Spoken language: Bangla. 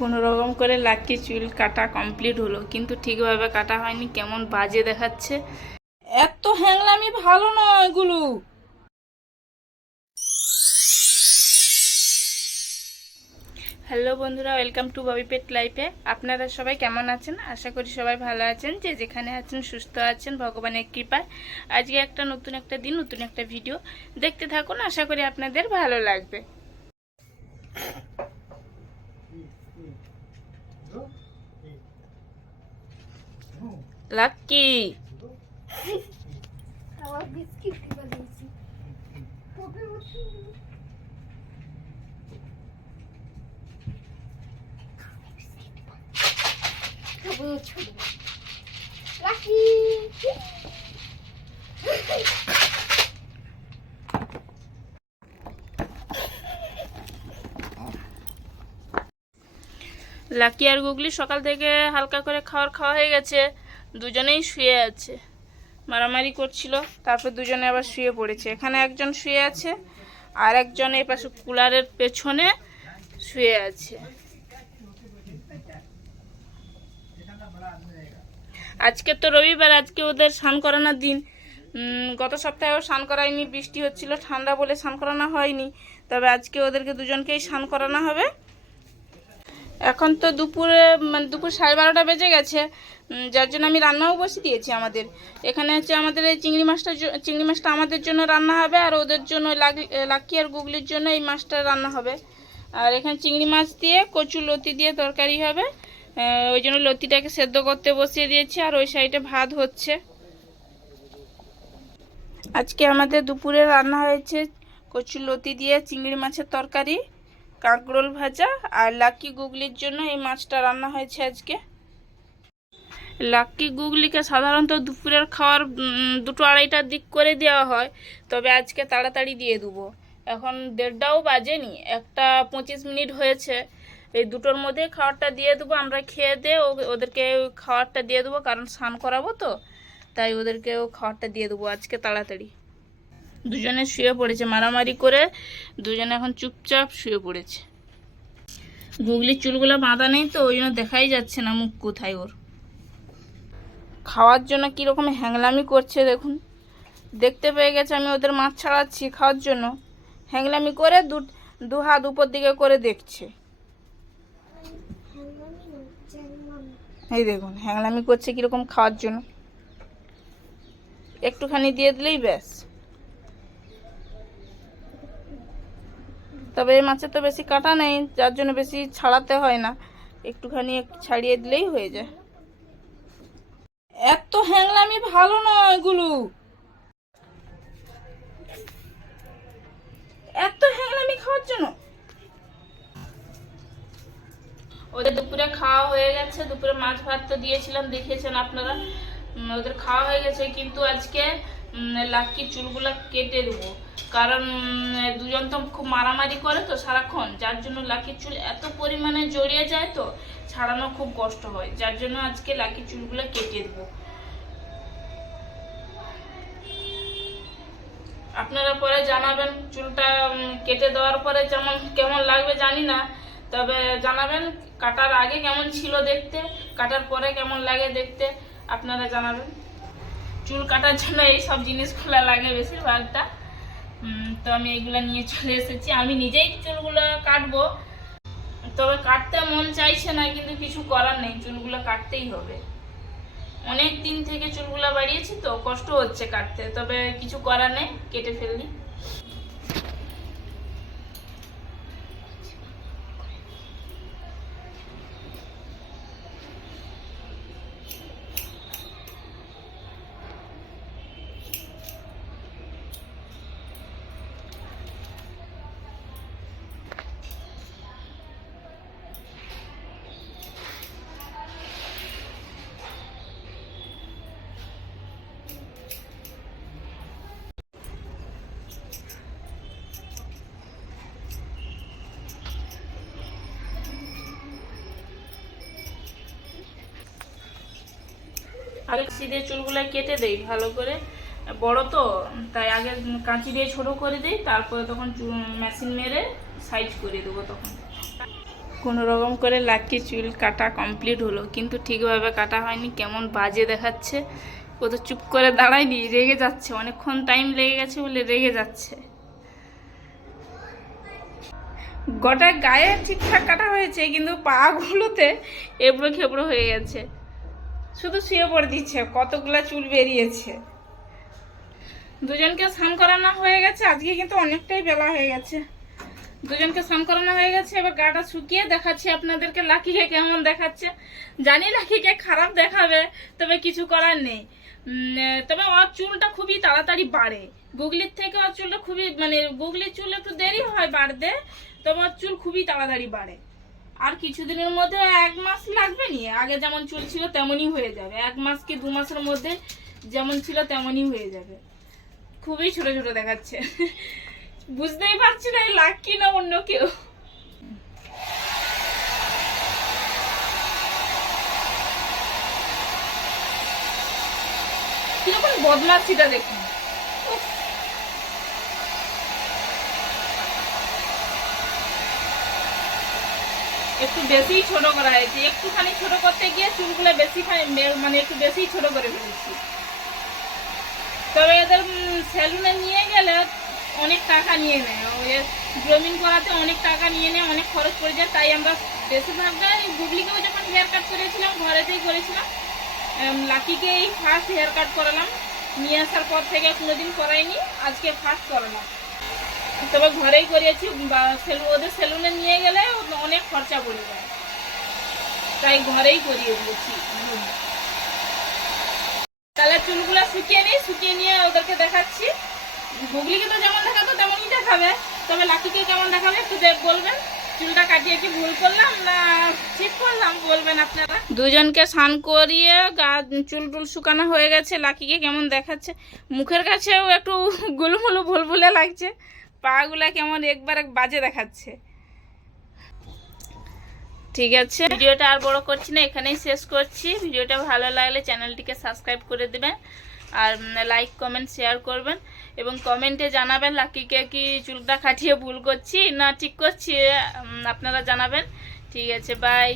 কোনো রকম করে লাকি চুল কাটা কমপ্লিট হলো, কিন্তু ঠিকভাবে কাটা হয়নি, কেমন বাজে দেখাচ্ছে। এত হ্যাংলামি ভালো নয় এগুলো। হ্যালো বন্ধুরা, ওয়েলকাম টু ববি পেট লাইফে। আপনারা সবাই কেমন আছেন? আশা করি সবাই ভালো আছেন, যে যেখানে আছেন সুস্থ আছেন ভগবানের কৃপায়। আজকে একটা নতুন একটা দিন, নতুন একটা ভিডিও দেখতে থাকুন, আশা করি আপনাদের ভালো লাগবে। লাকি লাকি আর গুগলি সকাল থেকে হালকা করে খাওয়া হয়ে গেছে, দুজনেই শুয়ে আছে। মারামারি করছিল, তারপর দুজনে আবার শুয়ে পড়েছে। এখানে একজন শুয়ে আছে, আর একজন এই পাশে কুলারের পেছনে শুয়ে আছে। আজকে তো রবিবার, আজকে ওদের স্নান করানোর দিন। গত সপ্তাহেও স্নান করায়নি, বৃষ্টি হচ্ছিল, ঠান্ডা বলে স্নান করানো হয়নি। তবে আজকে ওদেরকে দুজনকেই স্নান করানো হবে। এখন তো দুপুরে দুপুর 12:30 বেজে গেছে, যার জন্য আমি রান্নাও বসে দিয়েছি। আমাদের এখানে হচ্ছে আমাদের এই চিংড়ি মাছটা আমাদের জন্য রান্না হবে, আর ওদের জন্য লাকি আর গুগলির জন্য এই মাছটা রান্না হবে। আর এখানে চিংড়ি মাছ দিয়ে কচু লতি দিয়ে তরকারি হবে, ওই জন্য লতিটাকে সেদ্ধ করতে বসিয়ে দিয়েছি, আর ওই সাইডে ভাত হচ্ছে। আজকে আমাদের দুপুরে রান্না হয়েছে কচু লতি দিয়ে চিংড়ি মাছের তরকারি, কাঁকরোল ভাজা, আর লাকি গুগলির জন্য এই মাছটা রান্না হয়েছে আজকে। লাকি গুগলিকে সাধারণত দুপুরের খাওয়ার 2-2:30টার দিক করে দেওয়া হয়, তবে আজকে তাড়াতাড়ি দিয়ে দেবো। এখন 1:30টাও বাজেনি, 1:25 হয়েছে। এই দুটোর মধ্যে খাবারটা দিয়ে দেবো, আমরা খেয়ে দিয়ে ওদেরকে খাবারটা দিয়ে দেবো, কারণ স্নান করাবো তো, তাই ওদেরকেও খাবারটা দিয়ে দেবো আজকে তাড়াতাড়ি। দুজনে শুয়ে পড়েছে মারামারি করে, দুজনে এখন চুপচাপ শুয়ে পড়েছে। গুগলির চুলগুলো বাঁধা নেই তো, ওই জন্য দেখাই যাচ্ছে না মুখ কোথায় ওর। খাওয়ার জন্য কীরকম হ্যাংলামি করছে দেখুন। দেখতে পেয়ে গেছে আমি ওদের মাছ ছাড়াচ্ছি খাওয়ার জন্য, হ্যাংলামি করে দু হাত উপর দিকে করে দেখছে। এই দেখুন হ্যাংলামি করছে কীরকম খাওয়ার জন্য, একটুখানি দিয়ে দিলেই ব্যাস। তবে এই মাছের তো বেশি কাটা নেই, যার জন্য বেশি ছাড়াতে হয় না, একটুখানি ছাড়িয়ে দিলেই হয়ে যায়। এত হ্যাংলামি ভালো নয় এগুলো, এত হ্যাংলামি খাওয়ার জন্য। ওদের দুপুরে খাওয়া হয়ে গেছে, দুপুরে মাছ ভাত তো দিয়েছিলাম, দেখেছেন আপনারা। ওদের খাওয়া হয়ে গেছে, কিন্তু আজকে লাকির চুলগুলো কেটে দেবো, কারণ দুজন তো খুব মারামারি করে তো সারাক্ষণ, যার জন্য লাকির চুল এত পরিমাণে জড়িয়ে যায় তো ছাড়ানো খুব কষ্ট হয়, যার জন্য আজকে লাকির চুলগুলো কেটে দেবো। আপনারা পরে জানাবেন চুলটা কেটে দেওয়ার পরে কেমন লাগবে জানি না, তবে জানাবেন কাটার আগে কেমন ছিল দেখতে, কাটার পরে কেমন লাগে দেখতে, আপনারা জানাবেন। চুল কাটার জন্য এই সব জিনিসগুলো লাগে বেশিরভাগটা, তো আমি এইগুলো নিয়ে চলে এসেছি। আমি নিজেই চুলগুলো কাটবো, তবে কাটতে মন চাইছে না, কিন্তু কিছু করার নেই, চুলগুলো কাটতেই হবে। অনেক দিন থেকে চুলগুলো বাড়িয়েছি তো কষ্ট হচ্ছে কাটতে, তবে কিছু করার নেই, কেটে ফেললি। আগে সিধে চুলগুলো কেটে দেই ভালো করে, বড় তো তাই আগে কাঁচি দিয়ে ছোট করে দিই, তারপরে তখন মেশিন মেরে সাইজ করে দেবো তখন। কোনো রকম করে লাকি চুল কাটা কমপ্লিট হলো, কিন্তু ঠিকভাবে কাটা হয়নি, কেমন বাজে দেখাচ্ছে। ও তো চুপ করে দাঁড়ায়নি, রেগে যাচ্ছে, অনেকক্ষণ টাইম লেগে গেছে বলে রেগে যাচ্ছে। গোটা গায়ে ঠিকঠাক কাটা হয়েছে, কিন্তু পাগুলোতে এবড়ো খেবড়ো হয়ে গেছে। শুধু শুয়ে পড়ে দিচ্ছে, কতগুলা চুল বেরিয়েছে। দুজনকে স্নান করানো হয়ে গেছে, আজকে কিন্তু অনেকটাই বেলা হয়ে গেছে। দুজনকে স্নান করানো হয়ে গেছে, এবার গাটা শুকিয়ে দেখাচ্ছি আপনাদেরকে লাকিকে কেমন দেখাচ্ছে। জানি লাকিকে খারাপ দেখাবে, তবে কিছু করার নেই। তবে ওর চুলটা খুবই তাড়াতাড়ি বাড়ে, গুগলির থেকে ওর চুলটা খুবই, মানে গুগলির চুল একটু দেরি হয় বাড়তে, তবে ওর চুল খুবই তাড়াতাড়ি বাড়ে। আর কিছুদিনের মধ্যে 1 মাস লাগবে নি, আগে যেমন চুল ছিল তেমনই হয়ে যাবে। 1 মাস কি 2 মাসের মধ্যে যেমন ছিল তেমনই হয়ে যাবে। খুবই ছোট ছোট দেখাচ্ছে। বুঝতেই পারছি না লাকি না অন্য কেউ। কিরকম বদমাশিটা দেখুন। একটু বেশি ছোট করা হয়েছে, একটুখানি ছোট করতে গিয়ে চুলগুলো বেশি, মানে একটু বেশি ছোট করে ফেলেছি। তবে এদের সেলুনে নিয়ে গেলে অনেক টাকা নিয়ে নেয়, ওই গ্রুমিং করাতে অনেক টাকা নিয়ে নেয়, অনেক খরচ পড়ে যায়। তাই আমরা বেশিরভাগটাই গুগলিকেও যখন হেয়ার কাট করেছিলাম ঘরেতেই করেছিলাম, লাকিকে এই ফার্স্ট হেয়ার কাট করালাম। নিয়ে আসার পর থেকে কোনোদিন করাইনি, আজকে ফার্স্ট করালাম। তবে ঘরেই করিয়েছি, ওদের সেলুনে নিয়ে গেলে অনেক খরচা পড়ে যায়, তাই ঘরেই করিয়ে দিয়েছি। তাহলে চুলগুলো শুকিয়ে নিই, শুকিয়ে নিয়ে ওদেরকে দেখাচ্ছি। গুগলিকে তো যেমন দেখাতো তেমনই দেখাবে, তবে লাকিকে কেমন দেখাবে একটু বলবেন। চুলটা কাটিয়ে কি ভুল করলাম না ঠিক করলাম বলবেন আপনারা। দুজনকে স্নান করিয়ে গা চুল টুল শুকানো হয়ে গেছে। লাকিকে কেমন দেখাচ্ছে, মুখের কাছেও একটু গুলুমুলু ভুলভুলে লাগছে, পাগুলা কেমন একবার এক বাজে দেখাচ্ছে। ঠিক আছে, ভিডিওটা আর বড় করছি না, এখানেই শেষ করছি। ভিডিওটা ভালো লাগলে চ্যানেলটিকে সাবস্ক্রাইব করে দেবেন, আর লাইক কমেন্ট শেয়ার করবেন, এবং কমেন্টে জানাবেন লাকিকে কি চুলটা কাটিয়ে ভুল করছি না ঠিক করছি, আপনারা জানাবেন। ঠিক আছে, বাই।